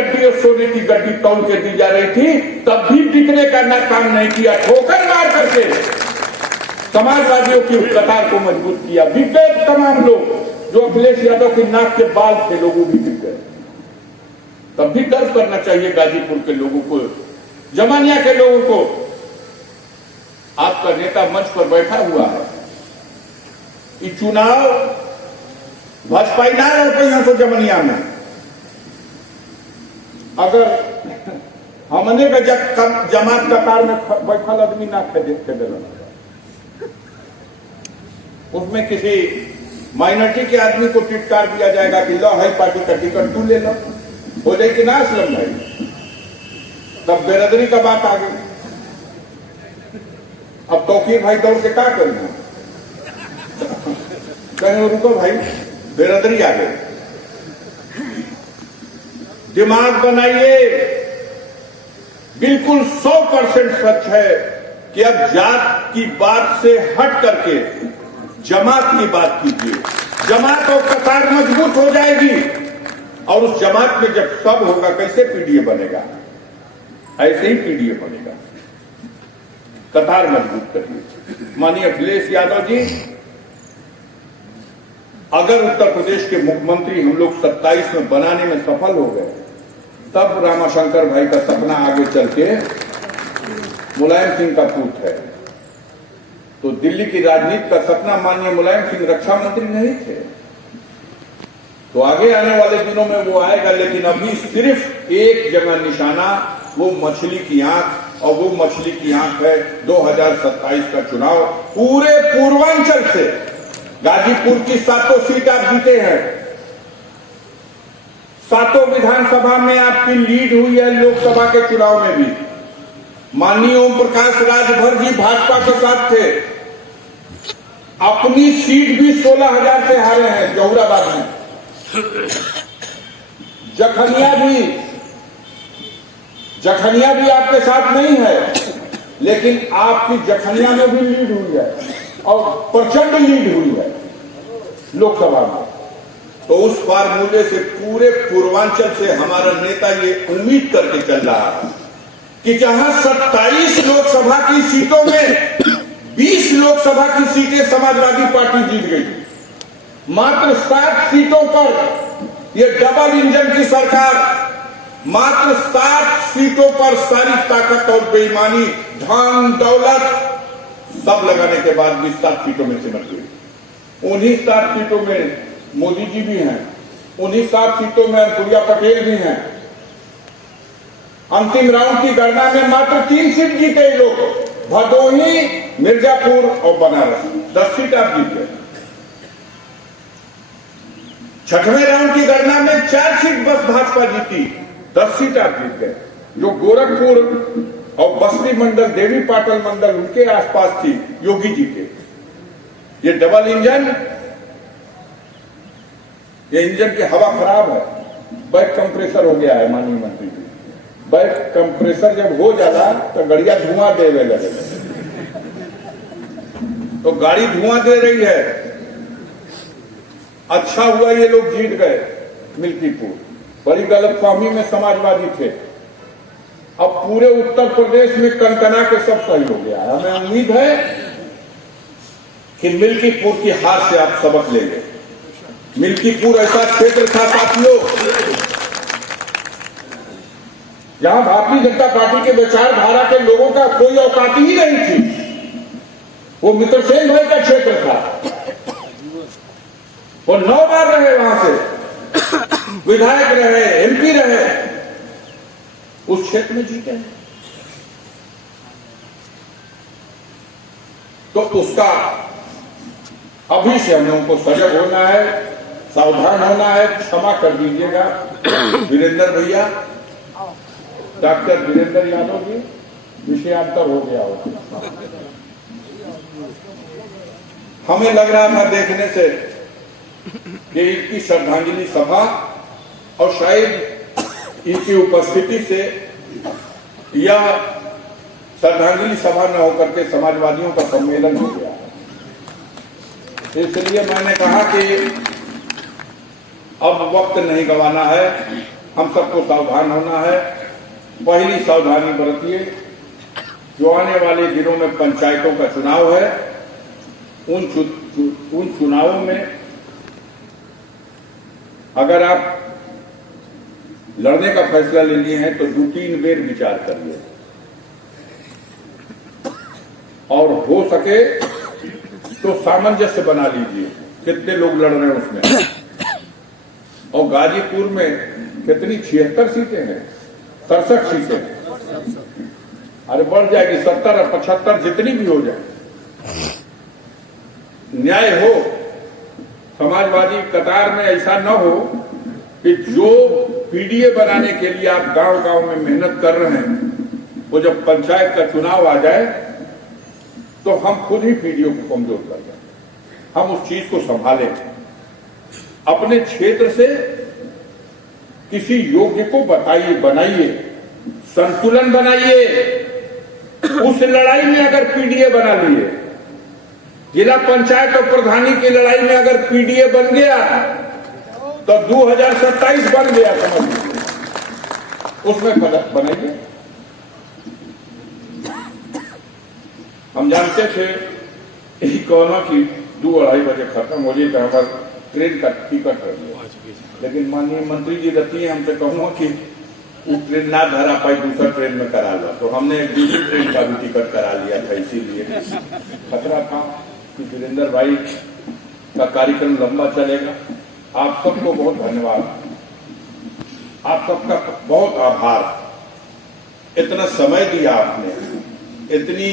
गड्डी और सोने की गड्डी तौल के दी जा रही थी, तब भी बिकने का ना काम नहीं किया। ठोकर मार करके समाजवादियों की कतार को मजबूत किया। बिक गए तमाम लोग, जो अखिलेश यादव की नाक के बाल थे, लोगों भी बिक गए। तब भी गर्व करना चाहिए गाजीपुर के लोगों को, जमानिया के लोगों को। आपका नेता मंच पर बैठा हुआ है। ये चुनाव भाजपा ना रह पाई यहाँ से जमनिया में। अगर हमने का जमात कतार में बैठल आदमी ना खेदे, उसमें किसी माइनॉरिटी के आदमी को टिटकार दिया जाएगा कि लो है पार्टी का टिकट तू ले लो, हो जाए कि ना असलम भाई। तब बेरादरी का बात आ गई। अब तौकीर भाई दौड़ के क्या करना, कहीं रुको भाई, बेरादरी आ गई। दिमाग बनाइए। बिल्कुल 100% सच है कि अब जात की बात से हट करके जमात की बात कीजिए। जमात और कतार मजबूत हो जाएगी, और उस जमात में जब सब होगा, कैसे पीडीए बनेगा? ऐसे ही पीडीए बनेगा। कतार मजबूत करिए। माननीय अखिलेश यादव जी, अगर उत्तर प्रदेश के मुख्यमंत्री हम लोग 27 में बनाने में सफल हो गए, तब रामाशंकर भाई का सपना आगे चल के मुलायम सिंह का पूत है। तो दिल्ली की राजनीति का सपना माननीय मुलायम सिंह रक्षा मंत्री नहीं थे, तो आगे आने वाले दिनों में वो आएगा। लेकिन अभी सिर्फ एक जगह निशाना, वो मछली की आंख, और वो मछली की आंख है 2027 का चुनाव। पूरे पूर्वांचल से गाजीपुर की 7 सीट आप जीते हैं। 7 विधानसभा में आपकी लीड हुई है। लोकसभा के चुनाव में भी माननीय ओम प्रकाश राजभर जी भाजपा के साथ थे। अपनी सीट भी 16,000 से हारे हैं जौहराबाद में। जखनिया भी आपके साथ नहीं है, लेकिन आपकी जखनिया में भी लीड हुई है, और प्रचंड लीड हुई है लोकसभा में। तो उस फार्मूले से पूरे पूर्वांचल से हमारा नेता ये उम्मीद करके चल रहा है कि जहां 27 लोकसभा की सीटों में 20 लोकसभा की सीटें समाजवादी पार्टी जीत गई, मात्र 7 सीटों पर ये डबल इंजन की सरकार, मात्र 7 सीटों पर सारी ताकत और बेईमानी, धन दौलत सब लगाने के बाद भी 7 सीटों में सिमट गई। उन्हीं 7 सीटों में मोदी जी भी हैं, उन्हीं 7 सीटों में अनुप्रिया पटेल भी हैं। अंतिम राउंड की गणना में मात्र 3 सीट जीते लोग, भदोही, मिर्जापुर और बनारस। 10 सीट आप जीत गए। छठवें राउंड की गणना में 4 सीट बस भाजपा जीती, 10 सीट आप जीत गए। जो गोरखपुर और बस्ती मंडल, देवी पाटल मंडल, उनके आसपास थी, योगी जी के। ये डबल इंजन, ये इंजन की हवा खराब है, बैक कंप्रेसर हो गया है माननीय मंत्री जी। बैक कंप्रेसर जब हो जाला तो गाड़ियां धुआं देवे लगे, तो गाड़ी धुआं दे रही है। अच्छा हुआ ये लोग जीत गए मिल्कीपुर, बड़ी गलतफहमी में समाजवादी थे। अब पूरे उत्तर प्रदेश में कनकना के सब सही हो गया है। हमें उम्मीद है कि मिल्कीपुर की हार से आप सबक लेंगे। मिल्कीपुर ऐसा क्षेत्र था साथियों, जहां भारतीय जनता पार्टी के विचारधारा के लोगों का कोई औकात ही नहीं थी। वो मित्रसेन भाई का क्षेत्र था। वो 9 बार रहे, वहां से विधायक रहे, एमपी रहे, उस क्षेत्र में जीते हैं। तो उसका अभी से हम लोगों को सजग होना है, सावधान होना है। क्षमा कर दीजिएगा वीरेंद्र भैया, डॉक्टर वीरेंद्र यादव जी, विषयांतर हो गया होगा। हमें लग रहा था देखने से कि इनकी श्रद्धांजलि सभा और शायद इनकी उपस्थिति से यह श्रद्धांजलि सभा न होकर के समाजवादियों का सम्मेलन हो गया। इसलिए मैंने कहा कि अब वक्त नहीं गंवाना है, हम सबको सावधान होना है। पहली सावधानी बरतिए, जो आने वाले दिनों में पंचायतों का चुनाव है, उन चुनावों में अगर आप लड़ने का फैसला ले लिए हैं तो 2-3 बेर विचार करिए और हो सके तो सामंजस्य बना लीजिए कितने लोग लड़ रहे हैं उसमें। और गाजीपुर में कितनी 76 सीटें हैं, 67 सीटें हैं। अरे बढ़ जाएगी 70 और 75, जितनी भी हो जाए, न्याय हो। समाजवादी कतार में ऐसा न हो कि जो पीडीए बनाने के लिए आप गांव गांव में मेहनत कर रहे हैं, वो जब पंचायत का चुनाव आ जाए तो हम खुद ही पीडीओ को कमजोर कर दें। हम उस चीज को संभालें, अपने क्षेत्र से किसी योग्य को बताइए, बनाइए, संतुलन बनाइए। उस लड़ाई में अगर पीडीए बना लिए, जिला पंचायत और प्रधानी की लड़ाई में अगर पीडीए बन गया तो 2027 बन गया, समझ लीजिए, उसमें बनाइए। हम जानते थे यही कोरोना की 2-2:30 बजे खत्म हो जाए तो हमारा ट्रेन का टिकट रह गया, लेकिन माननीय मंत्री जी रहती है, हमसे कहूँगा कि वो ट्रेन ना धरा पाई, दूसरा ट्रेन में करा लो। तो हमने एक दूसरी ट्रेन का भी टिकट करा लिया था, इसीलिए खतरा था कि वीरेंद्र भाई का कार्यक्रम लंबा चलेगा। आप सबको बहुत धन्यवाद, आप सबका बहुत आभार। इतना समय दिया आपने, इतनी